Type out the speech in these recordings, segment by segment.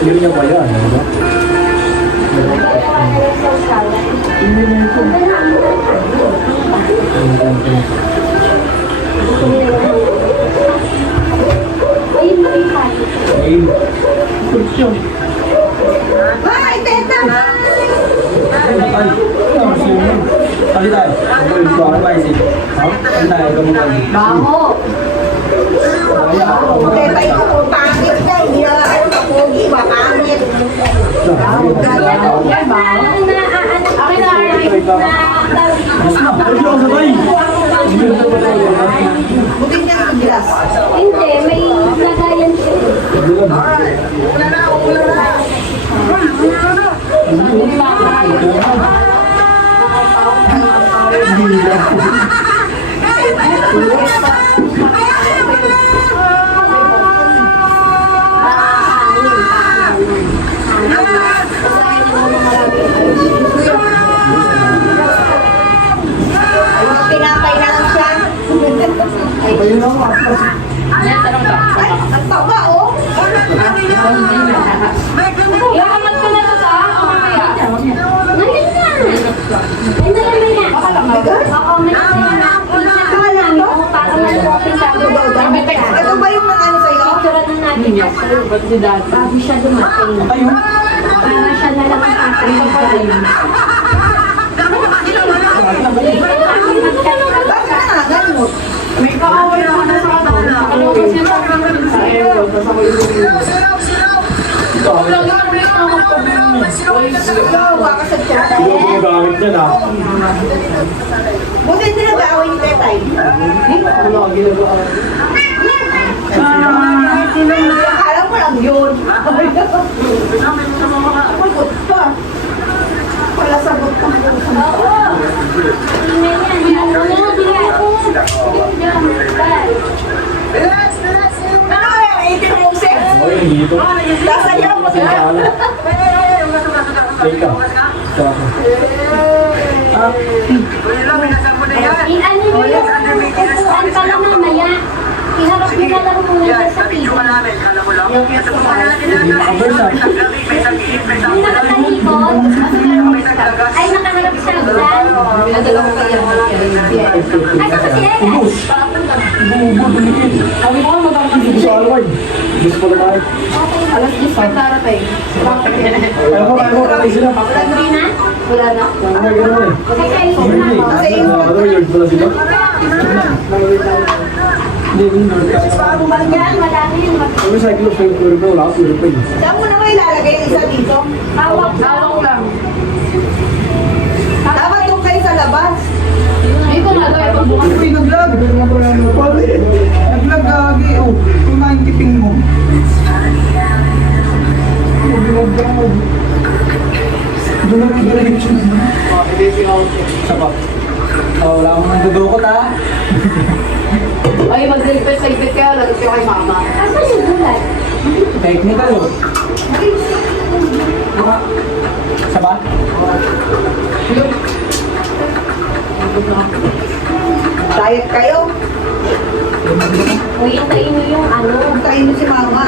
Yun niya ba yan? Ano ba? Ay, teta! Bango! Teta, ito po, pangit na. Hindi na kayo kapogi ba? Pangit. Yan, bango. Buting niya ang gilas. Hindi, may lagayan siya. Pinapay na lang siya. Ay, ang taba, oh. Iwangan ko na ito sa mamaya. Ngayon na. Ngayon na lang na. Oo, may Kala mo? para mag-open sabi ko. Ito ba yung ano sa'yo? Picture na natin kasi bago siya dumating. Para siya na lang ang tatay. Bakit nangagan mo? May kaaway naman na sa ano. Ano kasi sa airport, basta ko yung wala nga may Gawa ka sa chat. Hindi ako gumagamit niya na. Buti hindi nag-aaway ni Tetay. Wala, ginagawa. Akala mo lang yun. Sagot pa. Wala sagot pa. Tingnan yan. Yan mo na. Tingnan ko. Yan. Bye. Ano kaya? 18 music? Ay, dito. Sasayaw mo sila. Teka. I-ano mo yung upuan ka lang mamaya. Iharap mo na lang muna siya sa tito. Yung nakatalikod, ay nakaharap siya dyan. Ay, saan kasi yan? Sabi ko nga magkakasin. Sa alaway. Gusto ko na tayo. Alas 10 pa darating. Ayaw ko, sila. Hindi na? Wala na. Ay, gano'n eh. Kasi cellphone na ako. Ano, yun pala sila? Yan, madami yung Ano sa kilo sa puro ko, wala puro pa yun. Saan mo naman ilalagay yung isa dito? hawak. Hawak lang. Dapat doon kayo sa labas. Dito nga tayo pagbukas. Uy, naglag. Naglag, gagi. Oh, kumain tiping mo. Sabak. Oh, wala akong nagdudukot ha. Ay, mag-request sa ibig kaya lang siya kay mama. Asan yung gulay? Technical oh. Sabak? Diet kayo. Uy, hintayin mo yung ano. Tayo mo si mama.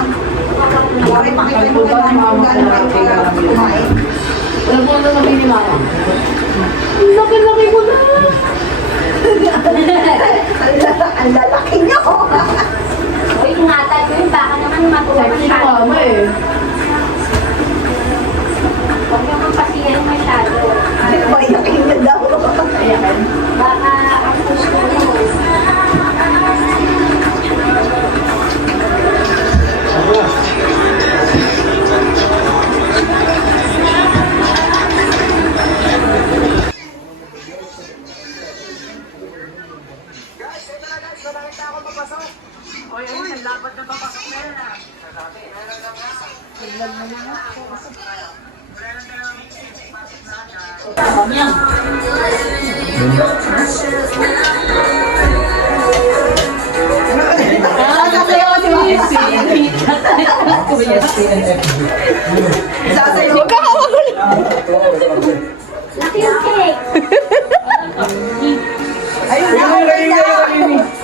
Wala pakita mo kay mama kung gano'n kayo kumain. Wala po na sabi ni mama. Laki-laki mo na. Ang lalaki niyo. Uy, ingatan ko yun. Baka naman matuwa Sabi ni masyado. mama eh. Huwag naman pasiyan masyado. Mayakin niya daw. Ayan. Baka ang gusto mo. Sasayaw si mama. Sasayaw. Huwag ka hawak. Laki yung cake. Ayun na, okay na.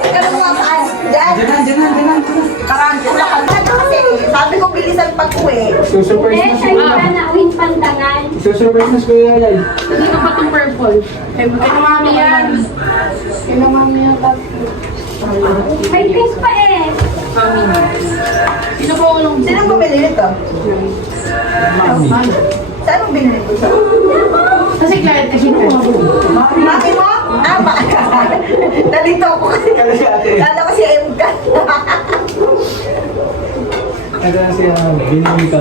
Ano mga paan? Diyan. Diyan. Parang kasi sabi ko bilisan pag-uwi. Susurprise Eh, na siya si yung nanawin pantangan. Susurprise na si Kuya Yay. Hindi pa itong purple. Kay mami yan. Kay mami yan. May dress pa eh. Mami. Sino po ulong? Sino bumili nito? Saan mo binili ito? Kasi client kasi po. Mami mo? Ah, baka. Nalito ako kasi. Kala si ate. Kala ko si Emka. Ito na siya, binili ka.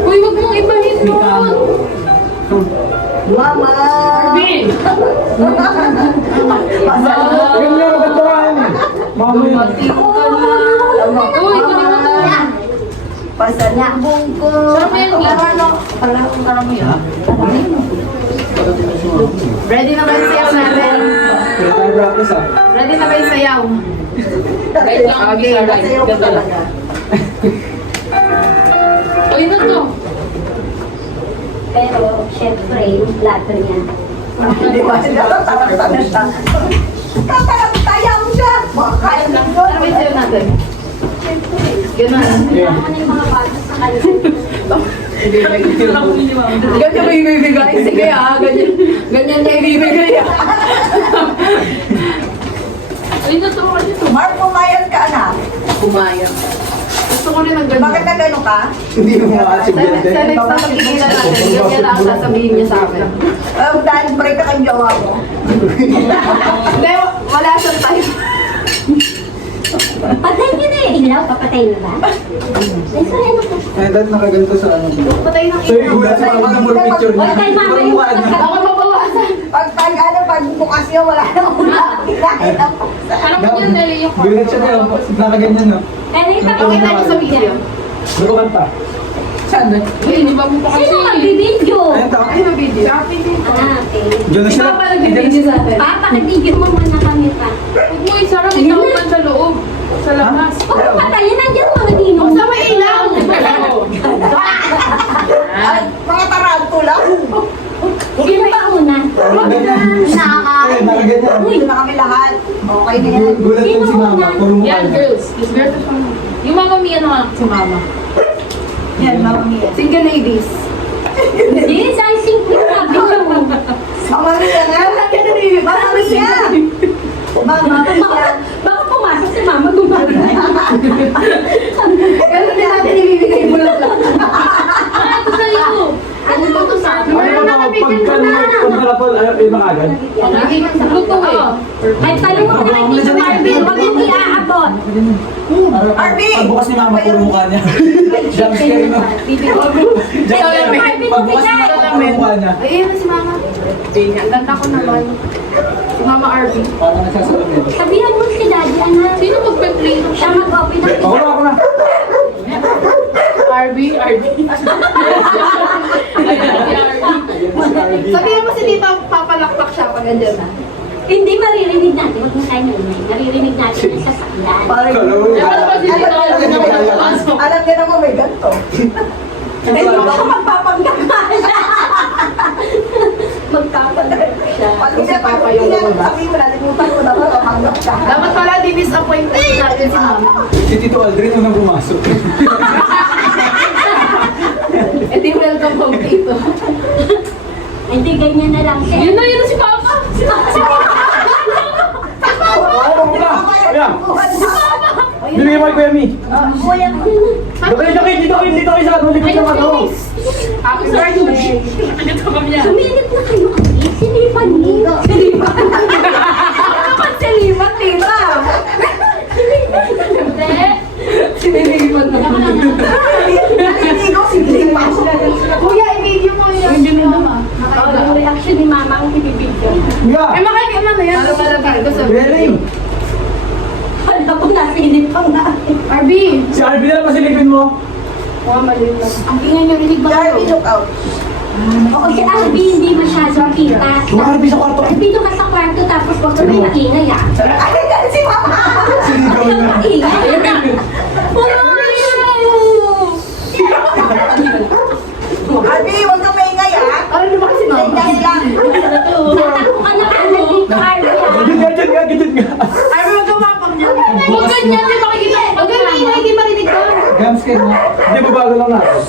Uy, wag mong ibahin doon. Mama! Bin! Yung nga, magkatuwaan eh. Mami. Uy, kunin mo to. Pasalubong ko. Sarap yan, laro no? Parang mo yan. Ready na ba yung sayaw natin? Kaya tayo practice ah. Ready na ba yung sayaw? Right lang, okay, right. Sasayaw ko Ganda. talaga. Uy, na to. Pero, syempre, yung plato niya. Hindi ba? Tataranta na siya. Tatarantaya mo siya. Makakaya na Ano ba yung sayaw natin? Ganun. Yeah. Ano yung mga bata sa kanya? Ganyan mo ibibigay? Sige ganyan niya ibibigay Ay, natuwa ka dito. Mark, pumayag ka na. Kumaya. Gusto ko rin ng ganyan. Bakit na gano'n ka? Hindi mo makasig Sa yan. next na pagkikita natin, ganyan lang ang sasabihin niya sa akin. Dahil break ka kang jowa mo. Hindi, wala siyang time. Patay niyo na yung ilaw. Papatay na ba? Ay, sorry, ano po? Eh, dahil nakaganto sa ano. Patay ng So, yung gulat sa mga more picture niya. Huwag kayo mama Parang yung mukha niya. Ako mabawasan. Pag bukas yun, wala na ulam. Kinain na po. Alam mo yun, Nelly, yung Gulat siya na, nakaganyan no. Pero yung Pakita niyo sa video. Nakukan pa. Saan ba? Uy, hindi ba mo pa kasi? Sino magbibidyo? Ayun tao. Ay, na video. Ah, okay. Diyan na Di sila. ba pa nagbibideo sa atin? Papakabidyo mo muna kami pa. Huwag mo isarap, ikaw man sa loob. Sa labas. Huwag mo patayin. Nandiyan mga dino. Huwag sa may ilaw. Ay, mga tarantula. Sino ba una? Eh, nakaganyan. Uy, na kami lahat. Okay na yan. Gulat din si mama. Puro mukha Yan, niya. girls. This girl to mama. Yung mama Mia na si mama. Yan, Mama Mia. Single ladies. Yes, I think we have it. Mama Mia nga. Mama Mia. Mama Mia. Baka pumasok si mama gumagay. Ganun din natin ibibigay mo lang. Ano to sa'yo? Ano ba to sa akin? Ano ba, pagkalapal, ayun na kagad. Okay, luto eh. Ay, talong mo na kay Tito Marvin. Huwag mong iaabot. Arby! Pagbukas ni mama, puro mukha niya. Jump scare no. Jump scare. Pagbukas ni mama, puro mukha niya. Ay, ayun na si mama. Ang ganda ko naman. Si Mama Arby. Parang nagsasalamin. Sabihan mo si Daddy, anak. Sino magpe-play? Siya mag-open ng Ako na, ako na. Arby. Ayun si Arby. Sabihan mo si Tita, papalakpak siya pag andyan na. Hindi maririnig natin. Huwag na tayo nilay. Maririnig natin yung sasakyan. Ano ba si Tita? Alam niya naman may ganito. Ay, hindi ko magpapanggap magpapanggap siya. Pag hindi sabi mo, nalimutan ko na ba, kapanggap ka. Dapat pala di-disappoint natin si Mama. Si Tito Aldrin unang pumasok. Eh di welcome home Tito. Hindi, ganyan na lang siya. Yun na si Papa. Si Papa. Ako muna. Kaya, binigay mo kay Kuya Mi. Kuya ko na. Dito kayo sa kanong likod ng ano. Happy birthday. Ito ba niya? Sumilip na kayo kasi. Sinipan niyo. Sinipan. Ano ba sinipan, tita? Hindi. Sinilipan na. Naliligo, sinilipan ko. Kuya, i-video mo yun. Hindi mo Mama. Yung reaction ni mama ang pinipidyo. Yeah. Ay, makikita na yan. Ano malagay ko sa Really? Alam ko na, sinipang na. Arby. Si Arby na lang pasilipin mo. Mukhang maliit lang. Ang ingay niyo rinig ba Kaya kayo? look out. Oo, si Albi hindi masyadong kita. Yung Arby sa kwarto. Dito ka sa kwarto tapos wag ka may maingay ah. Ay, ganun si Mama. Sinigaw na. Maingay. Arby, huwag kang maingay ah. Ano naman si Mama? Ganyan lang. Tatakbo ka na kagad dito, Albi. Gidit nga. Ay, magawapang niya. Huwag ganyan, di makikita. Huwag ganyan, hindi marinig ka. Jump scare mo. Hindi ba bago lang natin?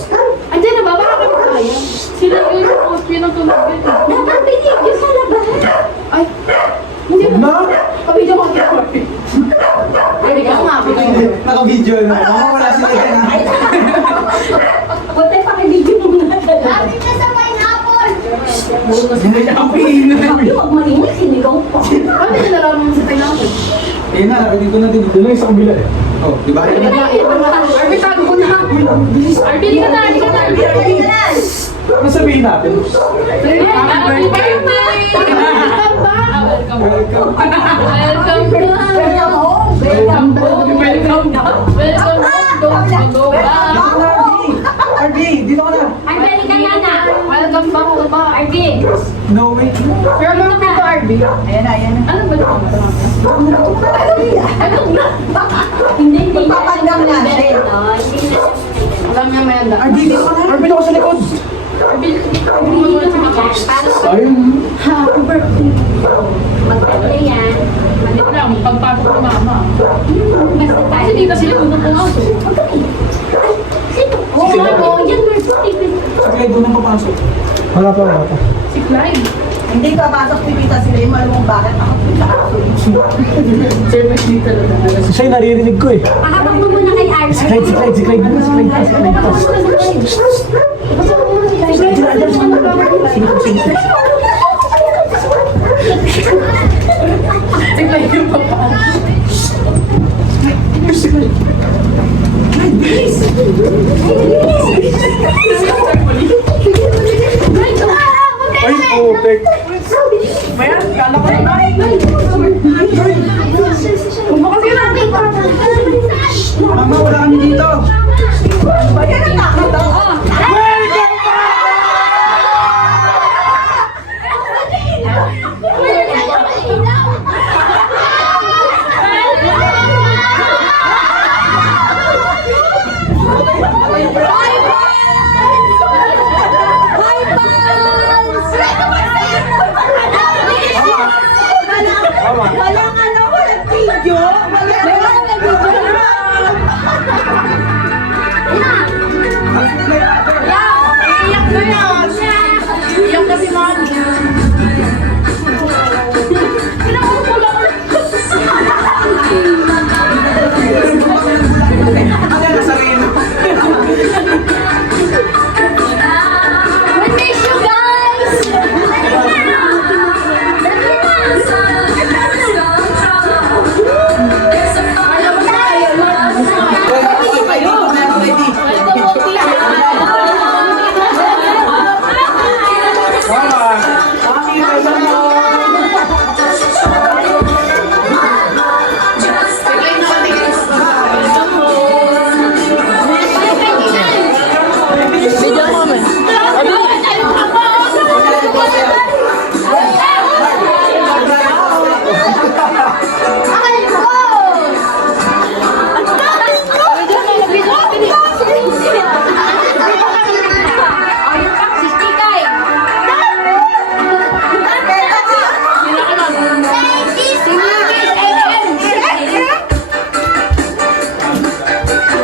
Andiyan na ba? Baka kami kaya. Sila yung post yun ang tumagin. Dapat binigyo sa labas. Ay. Hindi Huwag na! Pabidyo ko kaya. Ay, ikaw nga. Naka-video na. Wala sila dyan ha. Huwag tayo pakibidyo muna. Happy ka sa pineapple! Hindi niya ang pihin. Huwag marinig, sinigaw pa. Ano yung nalaman mo sa pineapple? Eh na, narinig ko na din. Doon lang sa kabila eh. Oh, di ba? Arby, tago ko na. Arby, di ka na, di ka na. Ano sabihin natin? Happy birthday! Welcome back! Welcome. Welcome to Welcome home! Welcome home! Welcome back! Welcome home! Don't go back! RB, dito ka na. Arby, ka na na! Welcome back to ba? Arby! No way. Pero mga pito, Arby. Ayan na, ayan na. Ano ba ito? Ano na? Hindi, hindi. Magpapanggap na. Alam niya may anda. RB, dito ka na. RB, dito ka sa likod. Arby, muna sa mga Ayun. Happy birthday! Magkakala yan. Hindi ko lang, pagpasok ko mama. Basta tayo. Kasi dito sila pumunta nga ako. Sino? Oo, ano? Yan, birthday. Sige, doon ang papasok. Wala pa, wala pa. Si Clyde. Hindi ka pasok pipita sila yung malumong bakit ako punta ako. Service dito talaga. Siya yung naririnig ko eh. Pahabang mo muna kay Arby. Si Clyde. Si Clyde yung papa. Ay, putek. Mama, wala kami dito. Yan ang takot ako. Walang ano, walang video. Walang video. Iyak na si Mommy. We miss you guys!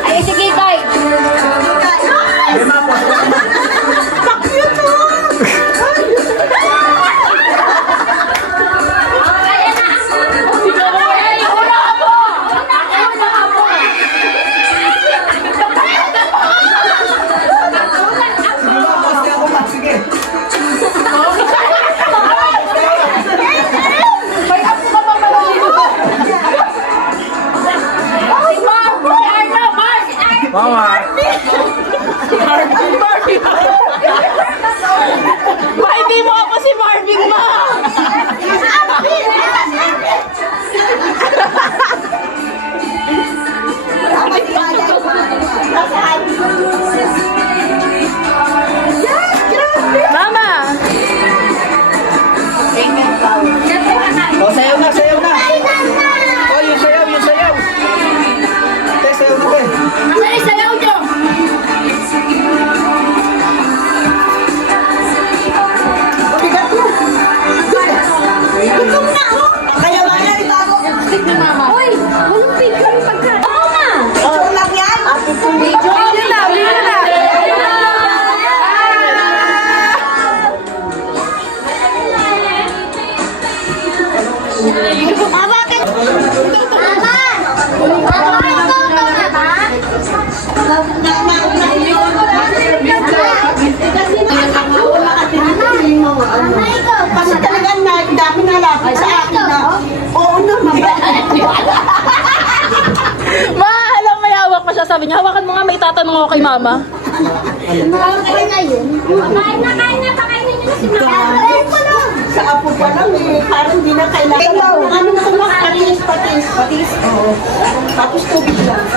Ay, sige, Kai. Mama. Why di mo ako si Marvin, ma? Mama! Oh, sayaw na, sayaw na. Oh, yung sayaw, yung sayaw. Te, sayaw na, te. Asa isayaw nyo? sabi niya, hawakan mo nga, may tatanong ako kay mama. Kain na yun. Kain na, pakainin niyo na si mama. Sa apo pa lang eh, parang di na kailangan. Ikaw, ano ko lang, patis. Oo. Tapos tubig lang.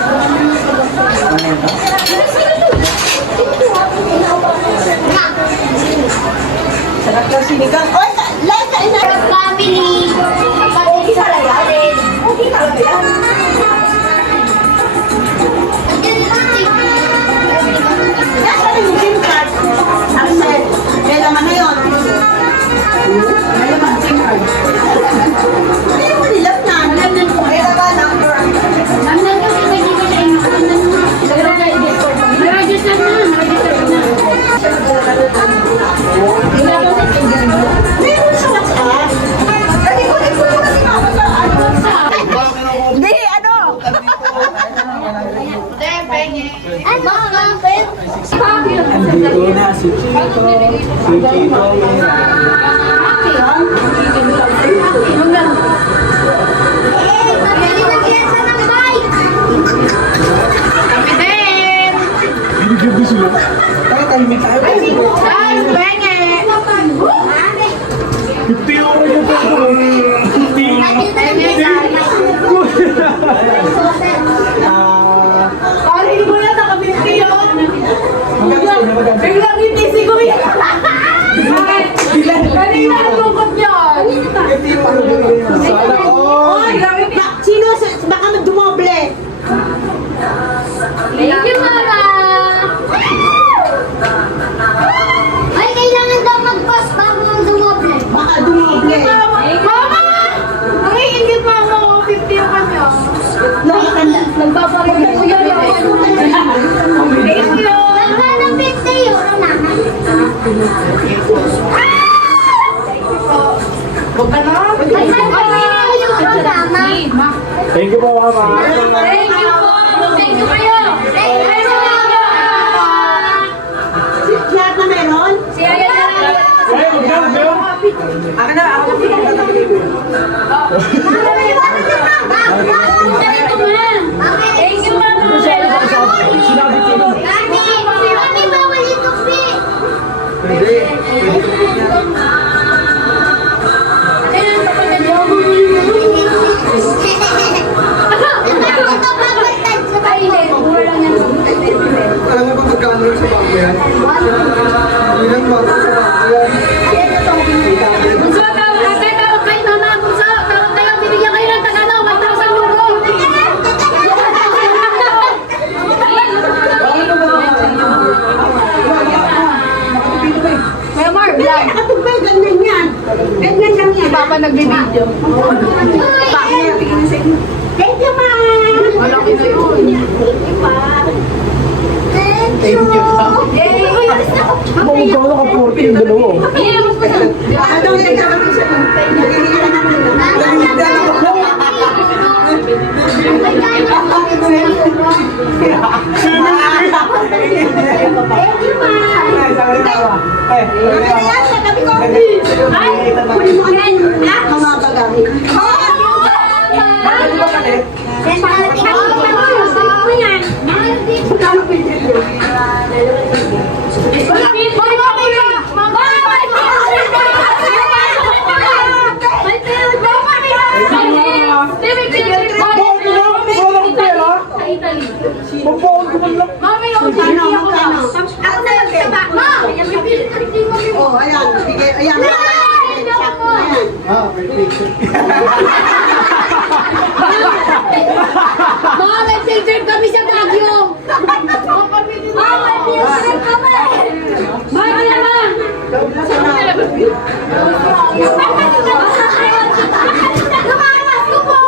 Sarap lang sinigang. Oy, lahat kain na. Family. Okay talaga yan. Okay talaga yan. Nasa rin yung SIM card. Arcel, may laman na yun. May laman, SIM card. Hindi mo nilap na. May laman, number. Ang nagkasi may di ba siya ino? Nag-register na. Meron sa WhatsApp. Kasi kunin ko muna si Mama sa ano. Hindi, ano? Ano? Kapit? Andito na si Chito. Si Chito. Pabili na piyesa ng bike. Tayo tahimik tayo. Pari mo na, naka-50 yun. Biglang hindi siguro yan. Kanina ang lungkot niyan. Sana all. Sino? Baka magdumoble. Thank you, Mama. Ay, kailangan daw mag-post bago mong dumoble. Baka dumoble. Mama! Nangiingit pa ako. 50 yung kanya. Nagpapakitin ko yan. Thank you. Naghanap 50 euro na. Huwag ka na. Naghanap 50 euro, Mama. Thank you po, Mama. Thank you po. Thank you kayo. Thank you, Mama. Lahat na meron? Si Aya na. Ay, huwag na. Ako na, ako na. Ganito mo na. Thank you, Mama. Sinabi ko nun. Mami, bawal ito, Pi. Hindi. Ayun, kapatid mo. Ito, babagtad sa baile. Mura lang yan. Alam mo ba magkano sa bangko yan? Ilang bangko sa bangko yan? Bunso, tawag natin. Tawag kayo, Mama. Bunso, tawag kayo. Bibigyan kayo ng tagano. 1,000 euro. Kuya Mar, vlog. Nakatugpay, ganyan yan. Ganyan lang yan. Papa nagbibideo. Thank you, Ma. Malaki na yun. Thank you. Yay! Uy, alis na ako. Kung ikaw naka-40 yung dalawa. Iyan mo na. Ano yung nagkakaroon siya ng nagigilan ako nila. Ay, Kaya sa gabi ko. Ay, kunin mo agad. Mga bagay. Bakit di ba kalit? Magpaon ko man lang. Mami, okay na ako lang. Ako na lang, Beb. Oh, ayan. Bigay, ayan. Ayan. Ah, may picture. Mga may filter kami sa Baguio. Mga may filter kami. Bago naman. Lumakas ko po.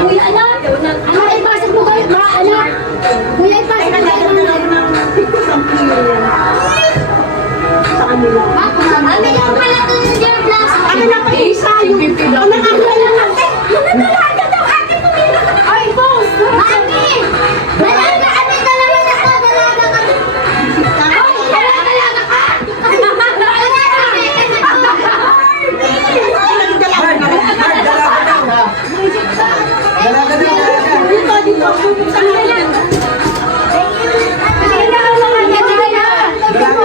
Kuya, anak. Ano, ipasok mo kayo? Ma, anak. Kuya, ipasok mo kayo. Sa kanila. Mami, yung pala to yung Dear Plus. Ano na pa isa yung... Ano na lang natin? Nanalaga daw ate pumila ka na. Ay, boss! Mami! Dalaga kami, dalaga na ka, dalaga kami. Ay, dalaga ka! Dalaga kami! Dalaga daw. Dalaga na, dalaga. Dito, dito. Sa kanila.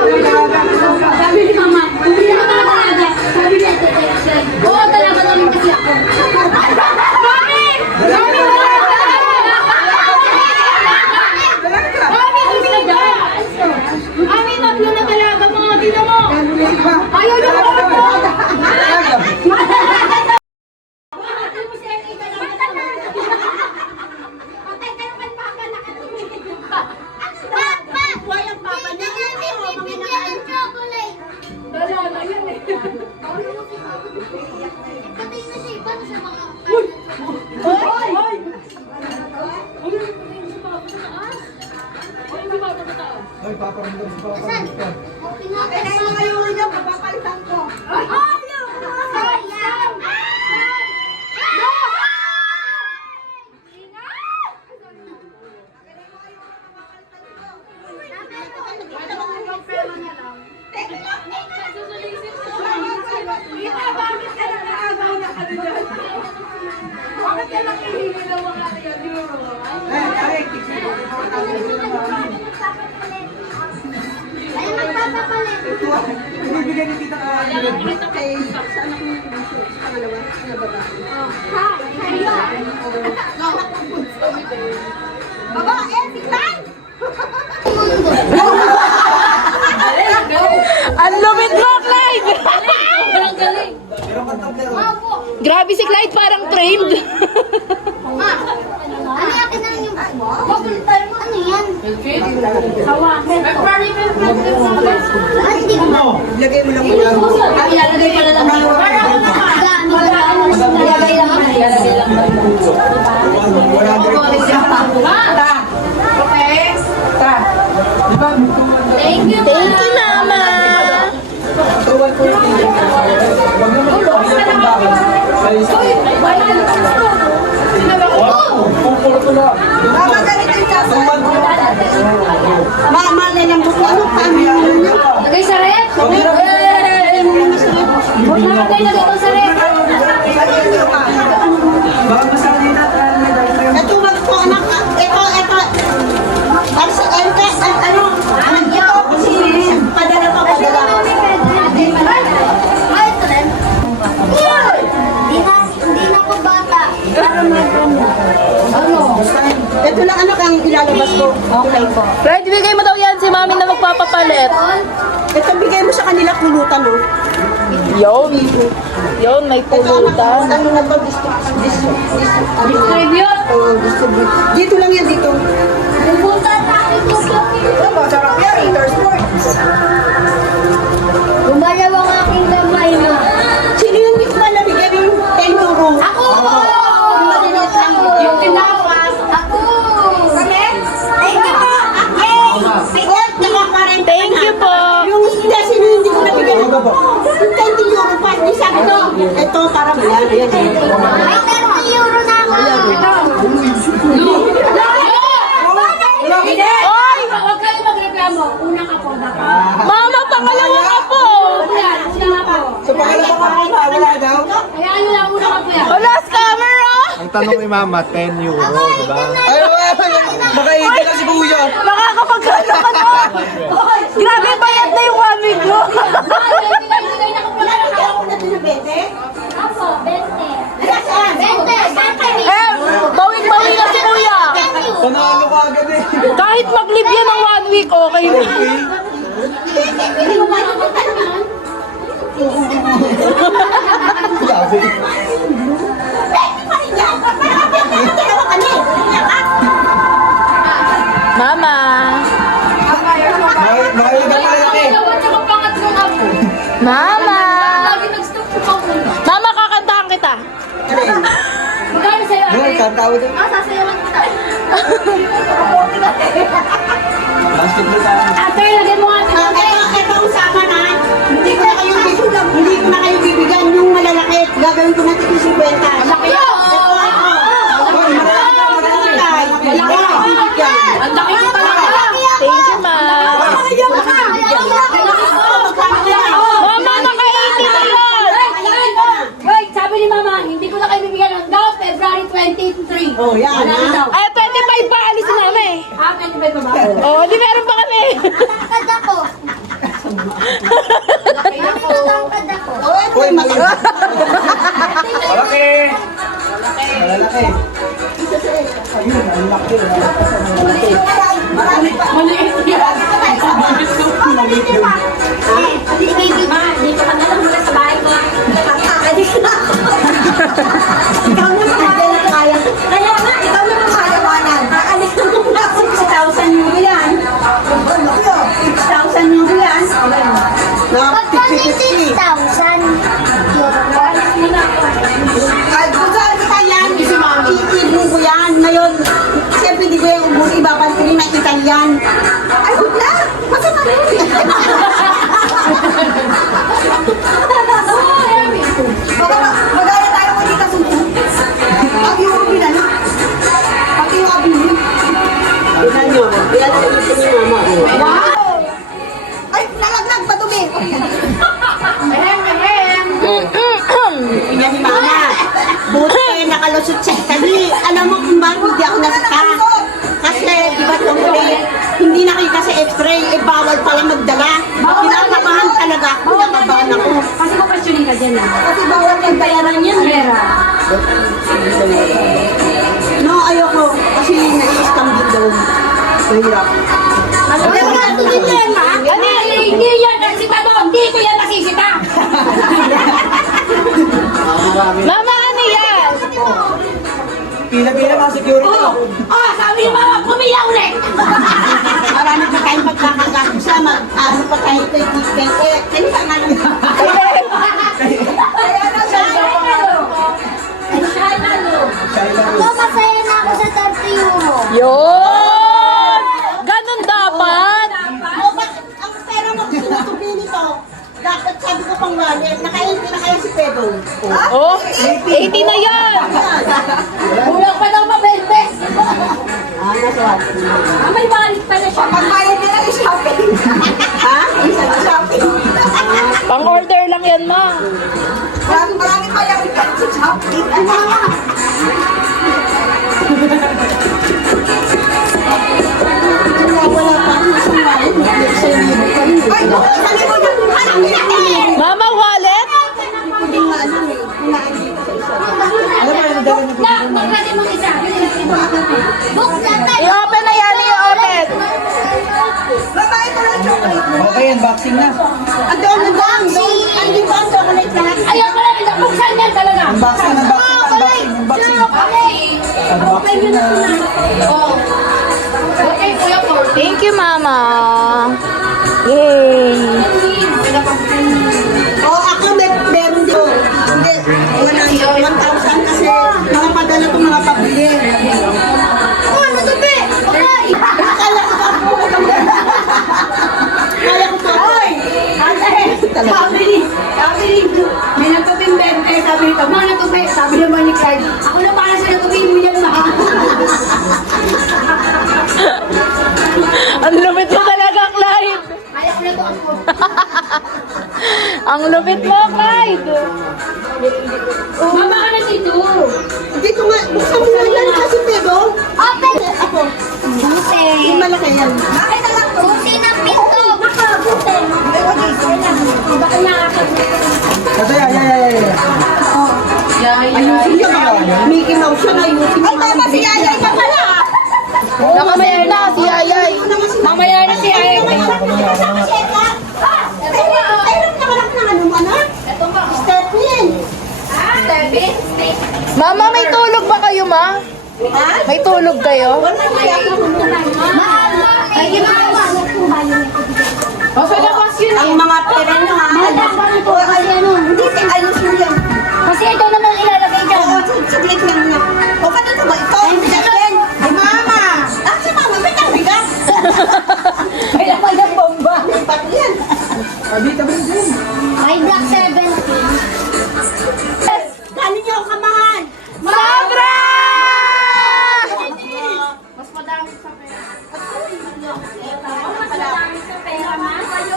Sabi ni Mama, bumili ka ng dalaga. Sabi niya, oo, dalaga namin kasi ako. Mami! Mami! Mami, bumili ka! Mami, tatlo na dalaga mo. Dito mo. Ayaw niyo ako. Buhay ang papa niya. Dalaga yun eh. Ay, paparamdam si Papa. Kailangan mo kayo niyo, papapalitan ko. Bakit ka nakihingi ng mga yan? Di mo naman? Ay, Ay, magpapapalit. binibigyan ni Tita ka. Saan ako yung pumusyo? Sa pangalawa? Sa baba? Baba, tignan! Ang lumit mo, Clyde! Ang galing. Grabe si Clyde, parang trained. Ano yakin na yung ano yan? Hindi ko Lagay mo lang muna. Ilalagay pala lang. Ilalagay lang. Thank you, Mama! Tuwan ko yung tingin. Huwag naman ito. Ang bakit? Pupul ko na. Mama, ganito yung sasabi. Tuwan ko na. Mama, nalambot na. Ano pa? Lagay sa rep. Lagay ko sa rep. Baka masali na. Ito, wag po, anak. Ito. Ito, kasi padala pa, padala. Hindi na ako bata. Ito lang anak ang ilalabas ko. Okay po. Clyde, bigay mo daw yan si Mami na magpapapalit. Ito bigay mo sa kanila pulutan, no? Yun. Yun, may Ito pulutan. ano na to? Distribute. Distribute. Dito lang yan, dito. Pupunta tayo ko sa Masarap yan, Intersport. Gumalaw ang aking gamay na. Sino yung hindi ko na nabigyan yung 10 euro? Ako! Yung maliit lang. Yung tinawas. Ako! Kami? Thank you po! Yay! Sigot, nakaparenta ka Thank you na. po. Yung hindi, sino yung hindi ko nabigyan? Yung 20 euro pa. Di sabi to, ito para yan. May 30 euro na ako! Oy! Huwag kayo magreklamo. Una ka po. Mama, pangalawa ka po! Una ka po. Sa pangalawa ka na, wala daw. Kaya ano lang, una ka po yan. Wala, scammer, oh! Ang tanong ni Mama, 10 euro, di ba? Ay, makaigi na si Kuya. Nakakapagkano ka to! Grabe, bayad na yung 1 week mo! Bigay na ko po. Nalagyan ko na ito ng 20. Ako, 20. Kaya saan? 20! Eh, bawing-bawi na si Kuya! Panalo ka agad eh. Kahit mag-leave yan ng 1 week, okay na. Hindi mo makakita naman. Grabe. Dalawa kami. Mama! Mahalaga malaki. Gawin niyo ang pangatlong apo. Mama! Lagi nag-stop ko pa una. Mama, kakantahan kita. Magkano sa'yo, Doon, ate? kantawa doon. Sasayawan kita. Basketball sa akin. Ate, lagyan mo nga ate. Ito usapan ha. Hindi ko na kayo bibigyan yung malalaki. Gagawin ko na ito 50. Laki yun. Ang laki ko talaga. Thank you, Ma. Mama, naka-80 na yun! Wait, sabi ni Mama, hindi ko na kayo bibigyan hanggang February 20. 23. Oh, yan. Ha? Ay, 25 pa. Alis si mama eh. Ah, 25 ba? Oo, di meron pa kami. Tangkad ako. Laki ako. Tangkad ako. Oh, ito yung matangkad. Malaki. Malalaki. Ayun, ang laki. Marami pa. Maliit yan. Maliit pa. Si baby ma, dito ka na lang muna sa bahay ko. Adik na. Ikaw na kaya. Kaya nga, ikaw na makayawanan. Aalis na muna. 6,000 euro yan. 6,000 euro yan. Pagka may 6,000. Ay, kung saan kita yan, iibig ko yan. Ngayon, siyempre di ko yung ubus, ibabalik ko rin na Italian. Ay, good luck. Masama rin. Magaya tayo kung di ka suko. Pag yung bilan, pag yung abili. Bilan nyo. Bilan nyo gusto niyo, mama. Wow! Ay, nalaglag pa dumi. Ina ni mama. Buti kayo nakalusot sa Italy. Alam mo kung bakit hindi ako nasaka. Kasi, di ba hindi nakita sa x-ray, eh bawal pala magdala. Kinakabahan talaga ako, kinakabahan ako. Kasi ko questioning ka dyan ah. Kasi bawal magbayaran yan. Pera. No, ayoko. Kasi nai-scam din daw. Mahirap. Pero nato din yan, ma. Ano, hindi yan nagsita doon. Hindi ko yan nasisita. Mama, ano yan? Pila-pila mga security. Oh, sabi ni mama, pumila ulit. Marami pa tayong pagkakagato sa ano pa tayo kay Kitchen. Eh, kaya nga lang. Kaya na siya. Ako, masaya na ako sa 30 euro. Yun! Ganun dapat. O, ba't ang pera mo sinutubi nito? Dapat sabi ko pang wallet. Naka-LP na kaya si Pedro. Oh, 80 na yan. Kulang pa daw mabentes. Nasaan? Ah, may balik pala siya. Pagbayad nila yung shopping. Ha? Isa na shopping. Pang-order lang yan, ma. Marami pa yung sa shopping. Ano nga? Wala pa. Nasa wallet. Ay, sabi ko na. Alam niya eh. Mama, wallet? Hindi nga ano eh. Alam mo, yung dala niya po. Na, magkasi mong isa. Buksan tayo. I-open na yan, i-open. Babae ko lang chocolate. Okay, unboxing na. Ando, unboxing. Hindi ba ang chocolate lahat? Ayaw ko lang, buksan yan talaga. Unboxing, unboxing, unboxing. Okay. Unboxing na. Oh. Okay, kuya po. Thank you, mama. Yay! Oo, ako meron din. Hindi, 1,000 kasi nakapadala ko mga pabili. Oh, ano to, be? Okay. Kala ko pa po. Kala ko pa po. Oy! Ate! Sabi ni, may natuping bente. Sabi nito, mga natupi. Sabi naman ni Clyde, ako na para sa natuping mo yan, ma. Ang lupit mo talaga, Clyde. Kaya ko na to ako. Ang lupit mo, Clyde. Mama ka na dito. Dito nga, buksan mo na yan kasi pero. Open. Ako, Buti. yung malaki yan. Bakit na lang to? Buti ng pinto. Baka, buti. Baka nakakot. Kasi, ay. Ayusin niya ba? Mickey Mouse siya na ayusin. Ay, tama si Yayay ka pala. Nakamayar na si Ayay. Mamaya na si Ayay. Ayun naman ako ng ano, anak? Stephen. Stephen? Mama, may tulog ba kayo, ma? Ha? May tulog kayo? Wala kaya ako. Ay, di ba? O, sa labas yun Ang mga pera nyo ha. Hindi, ayos mo yan. Kasi ito naman ilalagay dyan. Oo, saglit lang niya. O, kanito ba ito? Stephen. Ay, mama. Ah, si mama, may bigas. May laman ng bomba. Pati yan. Dito ba yun? May black 70. Dali niyo ang kamahan. Sobra!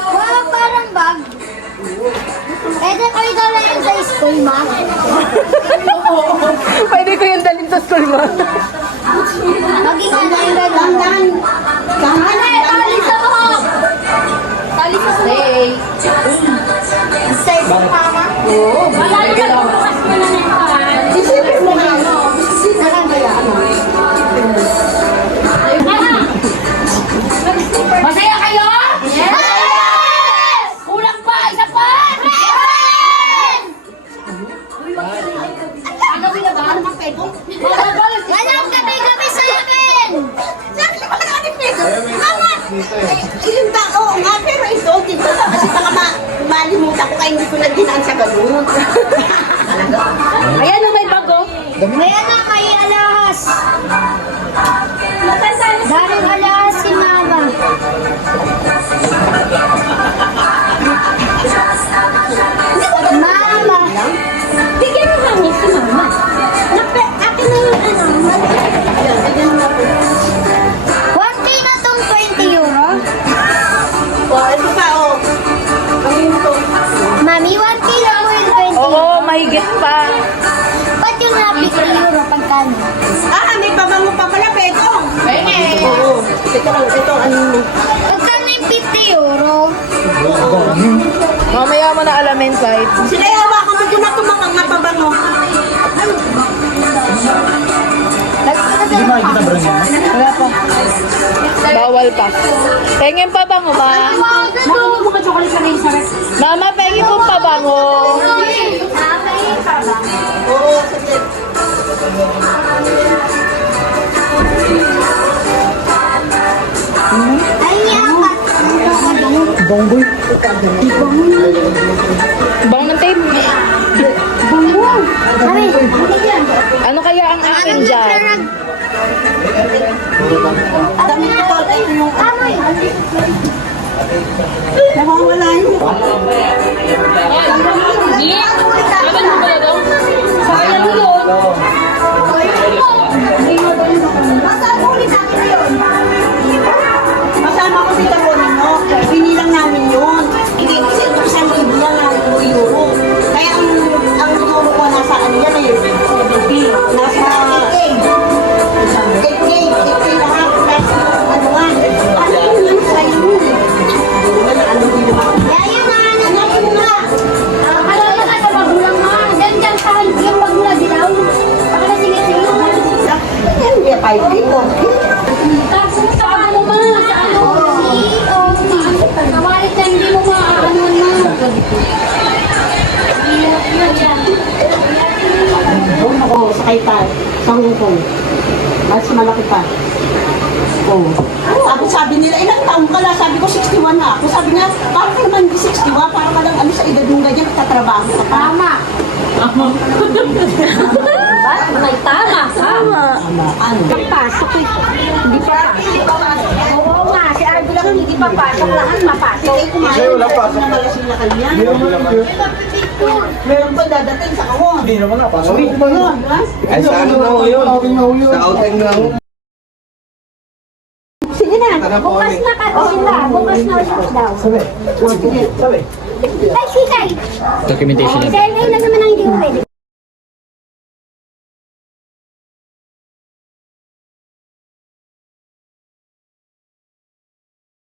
Wow, parang bag. Pwede kayo dala yun sa school, ma? Pwede ko yung dalhin sa school Maging ano yung Dandan. Kahanan. Tali sa buhok. Tali sa buhok. Stay sa mama. Wala na bukas mo na nito ha. Isipin mo nga. Isipin mo nga. Masaya kayo? Yes! Kulang pa, isa pa! Agabi na ba? Ano bang pego? Walang gabi-gabi sa akin! Sabi ko lang ni Pedro. Mama. Yung tao nga, pero ito, dito sa kasi baka malimutan ko kaya hindi ko na dinaan sa ganun. Ayan o, may bago. Ayan na, may alahas. Daming alahas si Mama. Mama. Bigyan mo hangin si mama. Akin na yung ano. 1K na tong 20 euro. O, ito pa, o. Ang ito. Mami, 1K na po yung 20 Oo, mahigit pa. Ba't yung happy 3 euro pagkano? Ah, may pabango pa pala, Pedro. Oo. Ito lang, ito, ano mo. Pagkano yung 50 euro? Mamaya mo na alamin kahit. Sila yawa ko mo doon ako mga pabango. Wala pa. Bawal pa. Pengin pa bango, ma? Makuha mo ka chocolate sa rin sa rest. Mama, pengin po pa bango. Oo, sige. Ay, apat. Bang ng tape. Sabi, Ano kaya ang akin dyan? Dami ko to, ito yung amoy. nawawala yun. Sayang mo yun. Masaan ulit sa akin yun? Kasama ko si Taponin, no? Binilang namin yun. Hindi kasi ito 1,000 lang namin po euro. Kaya ang euro ko nasa ano yan eh. 70. Nasa 8K lahat. Plus ano nga. Ano yun lang sa'yo? Ano din naman. Kaya yun na, hanapin mo nga. Alala ka sa magulang mo. Diyan sa yung magulang dilaw. Baka na sige sa'yo. Hindi, 5K ko. Sa ano ma? Sa ano? Kawalit na hindi mo maaanuan ma. Doon ako sakay pa sa Hong Kong. Mas malaki pa. Oh. Tapos sabi nila, ilang taon ka lang? Sabi ko, 61 na ako. Sabi niya, parang ka naman hindi 61. Parang ka lang ano sa edad mong ganyan, nagtatrabaho ka pa. Tama. May tama. Tama. Ano? Pasok ito. Hindi pa pasok. Oo nga, si Ardo lang hindi pa pasok. Lahat mapasok. Hindi kumain. Wala pa. Namalasing na kanya. Meron pa dadating sa kawon. Hindi naman na, pasok. Ay, sa ano na ho yun? Sa outing na ho. Sige na. Bukas na kasi sila. Bukas na ulit daw. Sige. Ay, sikay. Documentation Dahil ngayon lang naman ang hindi ko pwede.